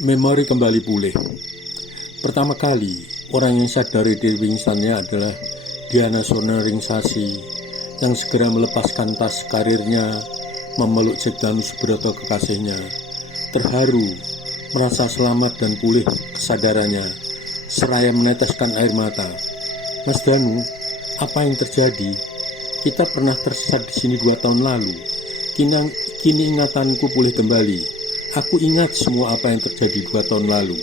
Memori kembali pulih. Pertama kali, orang yang sadari diri pingsannya adalah Diana Sunaringsasi yang segera melepaskan tas karirnya, memeluk Jack Danu Subroto kekasihnya. Terharu, merasa selamat dan pulih kesadarannya, seraya meneteskan air mata. Mas Danu, apa yang terjadi? Kita pernah tersesat di sini 2 tahun lalu. Kini ingatanku pulih kembali. Aku ingat semua apa yang terjadi 2 tahun lalu.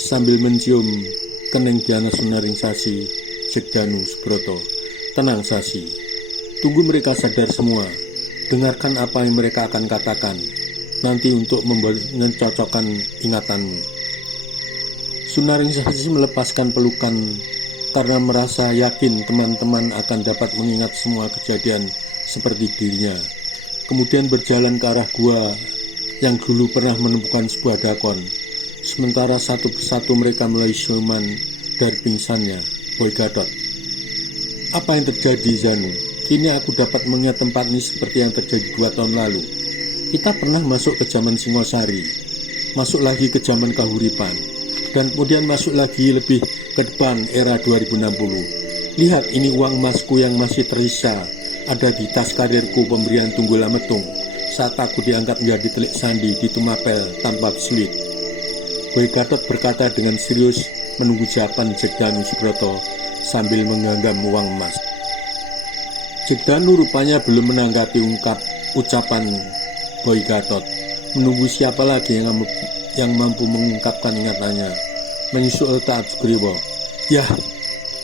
Sambil mencium kening Diana Sunaringsasi, Jack Danu Subroto. Tenang Sasi, tunggu mereka sadar semua. Dengarkan apa yang mereka akan katakan nanti untuk mencocokkan ingatanmu. Sunaringsasi melepaskan pelukan karena merasa yakin teman-teman akan dapat mengingat semua kejadian seperti dirinya. Kemudian berjalan ke arah gua yang dulu pernah menemukan sebuah dakon. Sementara satu persatu mereka mulai siuman dari pingsannya, Boy Gadot. Apa yang terjadi, Zanu? Kini aku dapat mengingat tempat ini seperti yang terjadi 2 tahun lalu. Kita pernah masuk ke zaman Singosari, masuk lagi ke zaman Kahuripan, dan kemudian masuk lagi lebih ke depan era 2060. Lihat, ini uang emasku yang masih tersisa ada di tas karirku pemberian Tunggul Ametung saat aku diangkat menjadi telik sandi di Tumapel tanpa sulit. Boy Gadot berkata dengan serius menunggu jawaban Jack Danu Subroto sambil menggenggam uang emas. Jack Danu rupanya belum menanggapi ucapan Boy Gadot. Menunggu siapa lagi yang mampu mengungkapkan ingatannya. Menyusul Taat Sugriwo. Yah,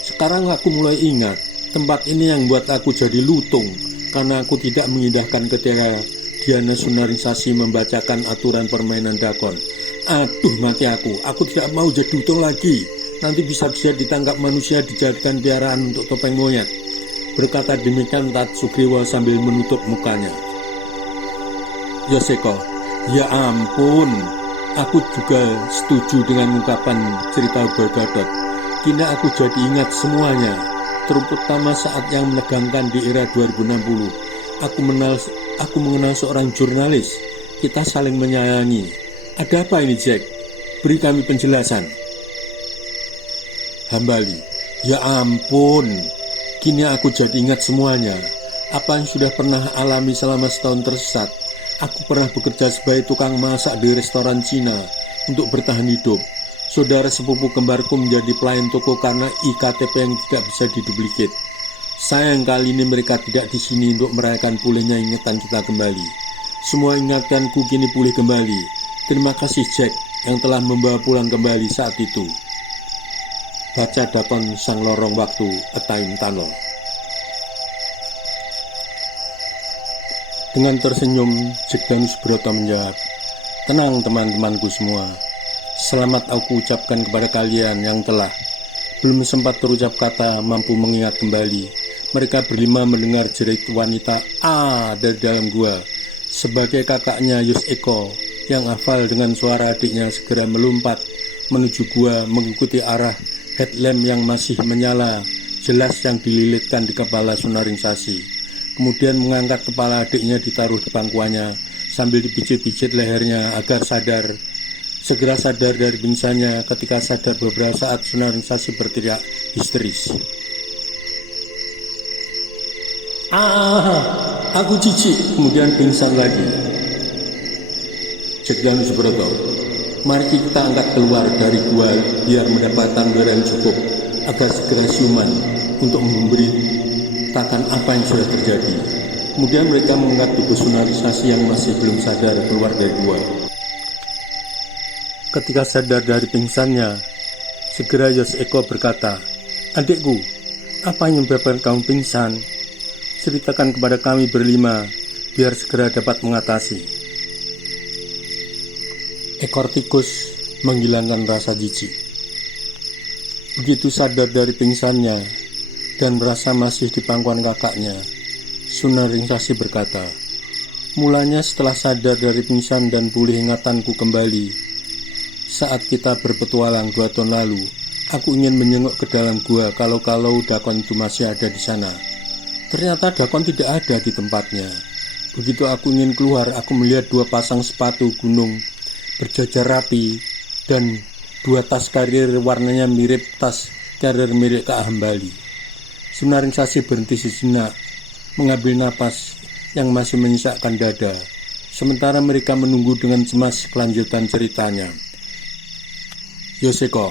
sekarang aku mulai ingat. Tempat ini yang buat aku jadi lutung karena aku tidak mengindahkan ketika Diana Sunaringsasi membacakan aturan permainan dakon. Aduh, mati aku tidak mau jadi lutung lagi. Nanti bisa-bisa ditangkap manusia dijadikan piaraan untuk topeng monyet. Berkata demikian Taat Sugriwo sambil menutup mukanya. Yoseko, ya ampun, aku juga setuju dengan ungkapan cerita Boy Gadot. Kini aku jadi ingat semuanya. Terutama saat yang menegangkan di era 2060. Aku mengenal seorang jurnalis. Kita saling menyayangi. Ada apa ini, Jack? Beri kami penjelasan. Hambali, ya ampun, kini aku jadi ingat semuanya. Apa yang sudah pernah alami selama setahun tersesat. Aku pernah bekerja sebagai tukang masak di restoran Cina untuk bertahan hidup. Saudara sepupu kembarku menjadi pelayan toko karena IKTP yang tidak bisa diduplikat. Sayang kali ini mereka tidak di sini untuk merayakan pulihnya ingatan kita kembali. Semua ingatanku kini pulih kembali. Terima kasih Jack yang telah membawa pulang kembali saat itu. Baca dakon Sang Lorong Waktu, A Time Tunnel. Dengan tersenyum, Jack Danu Subroto menjawab, tenang teman-temanku semua. Selamat aku ucapkan kepada kalian yang telah belum sempat terucap kata mampu mengingat kembali. Mereka berlima mendengar jerit wanita dari dalam gua. Sebagai kakaknya Yoseko yang hafal dengan suara adiknya segera melompat menuju gua mengikuti arah headlamp yang masih menyala jelas yang dililitkan di kepala Sunaringsasi. Kemudian mengangkat kepala adiknya ditaruh di pangkuannya sambil dipijit-pijit lehernya agar segera sadar dari pingsannya. Ketika sadar beberapa saat Sunaringsasi berteriak histeris. Aku jijik. Kemudian pingsan lagi. Jack Danu Subroto, mari kita angkat keluar dari gua biar mendapatkan udara yang cukup agar segera siuman untuk memberitakan apa yang sudah terjadi. Kemudian mereka mengangkat tubuh Sunaringsasi yang masih belum sadar keluar dari gua. Ketika sadar dari pingsannya, segera Yoseko berkata, adikku, apa yang menyebabkan kamu pingsan? Ceritakan kepada kami berlima, biar segera dapat mengatasi. Ekor tikus menghilangkan rasa jijik. Begitu sadar dari pingsannya dan merasa masih di pangkuan kakaknya, Sunaringsasi berkata, mulanya setelah sadar dari pingsan dan pulih ingatanku kembali, saat kita berpetualang 2 tahun lalu, aku ingin menyengok ke dalam gua kalau dakon itu masih ada di sana. Ternyata dakon tidak ada di tempatnya. Begitu aku ingin keluar, aku melihat 2 pasang sepatu gunung berjajar rapi, dan 2 tas karir warnanya mirip tas karir milik Kak Hambali. Sunaring Sasi berhenti sejenak, mengambil napas yang masih menyisakkan dada, sementara mereka menunggu dengan cemas kelanjutan ceritanya. Yoseko,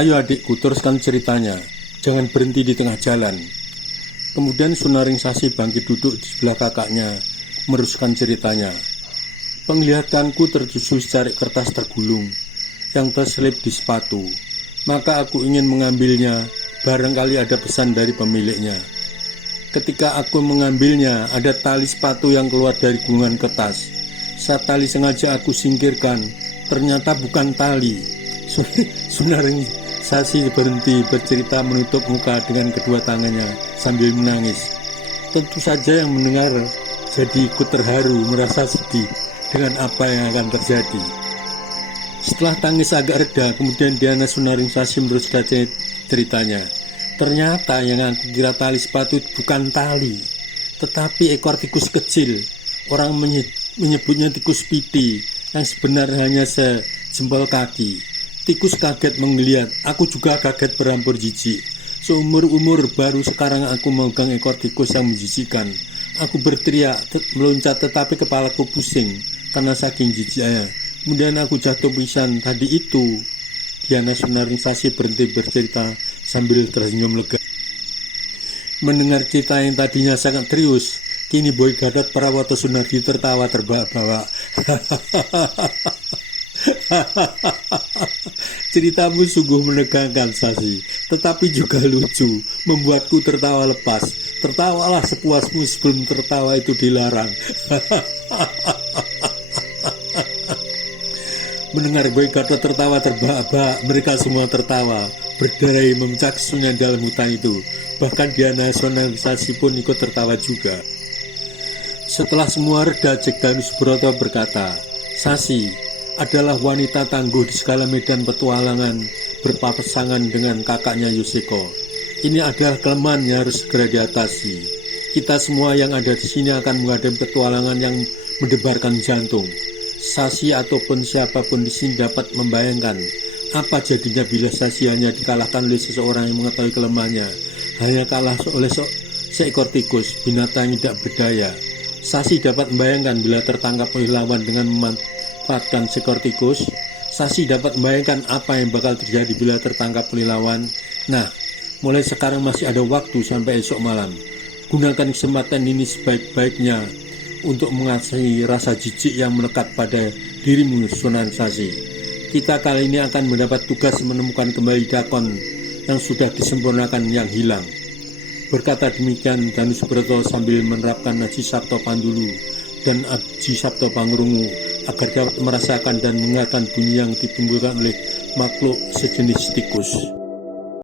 ayo adikku, teruskan ceritanya, jangan berhenti di tengah jalan. Kemudian Sunaring Sasi bangkit duduk di sebelah kakaknya, meneruskan ceritanya. Penglihatanku tertuju secari kertas tergulung yang terselip di sepatu. Maka aku ingin mengambilnya, barangkali ada pesan dari pemiliknya. Ketika aku mengambilnya, ada tali sepatu yang keluar dari gulungan kertas. Saat tali sengaja aku singkirkan, ternyata bukan tali. Sunaring Sasi berhenti bercerita menutup muka dengan kedua tangannya sambil menangis. Tentu saja yang mendengar jadi ikut terharu, merasa sedih dengan apa yang akan terjadi. Setelah tangis agak reda, kemudian Diana Sunaring Sasi meneruskan ceritanya. Ternyata yang aku kira tali sepatu bukan tali, tetapi ekor tikus kecil. Orang menyebutnya tikus piti, yang sebenarnya hanya sejempol kaki. Tikus kaget menggeliat, aku juga kaget berampur jijik. Seumur-umur baru sekarang aku memegang ekor tikus yang menjijikkan. Aku berteriak, meloncat, tetapi kepalaku pusing karena saking jijiknya. Kemudian aku jatuh pingsan. Tadi itu, Diana Sunaring Sasi berhenti bercerita sambil tersenyum lega. Mendengar cerita yang tadinya sangat serius, kini Boy Gatot Prawoto Sunardi tertawa terbahak-bahak. Ceritamu sungguh menegangkan, Sasi, tetapi juga lucu, membuatku tertawa lepas. Tertawalah sepuasmu sebelum tertawa itu dilarang. Mendengar Boy Gatot tertawa terbahak-bahak, mereka semua tertawa, berderai memecah kesunyian dalam hutan itu. Bahkan Diana Sunaring Sasi pun ikut tertawa juga. Setelah semua reda, Jack Danus Broto berkata, Sasi adalah wanita tangguh di segala medan petualangan, berpasangan dengan kakaknya Yoseko. Ini adalah kelemahan yang harus segera diatasi. Kita semua yang ada di sini akan menghadapi petualangan yang mendebarkan jantung. Sasi ataupun siapapun di sini dapat membayangkan apa jadinya bila Sasi hanya dikalahkan oleh seseorang yang mengetahui kelemahannya, hanya kalah oleh seekor tikus, binatang yang tidak berdaya. Sasi dapat membayangkan bila tertangkap oleh lawan dengan memanfaatkan seekor tikus. Sasi dapat membayangkan apa yang bakal terjadi bila tertangkap oleh lawan. Nah, mulai sekarang masih ada waktu sampai esok malam. Gunakan kesempatan ini sebaik-baiknya untuk mengatasi rasa jijik yang melekat pada dirimu, Sunan Sasi. Kita kali ini akan mendapat tugas menemukan kembali Dakon yang sudah disempurnakan yang hilang. Berkata demikian, Danus Broto sambil menerapkan Aji Sabto Pandulu dan Aji Sabto Pangrungu agar dapat merasakan dan mendengarkan bunyi yang ditimbulkan oleh makhluk sejenis tikus.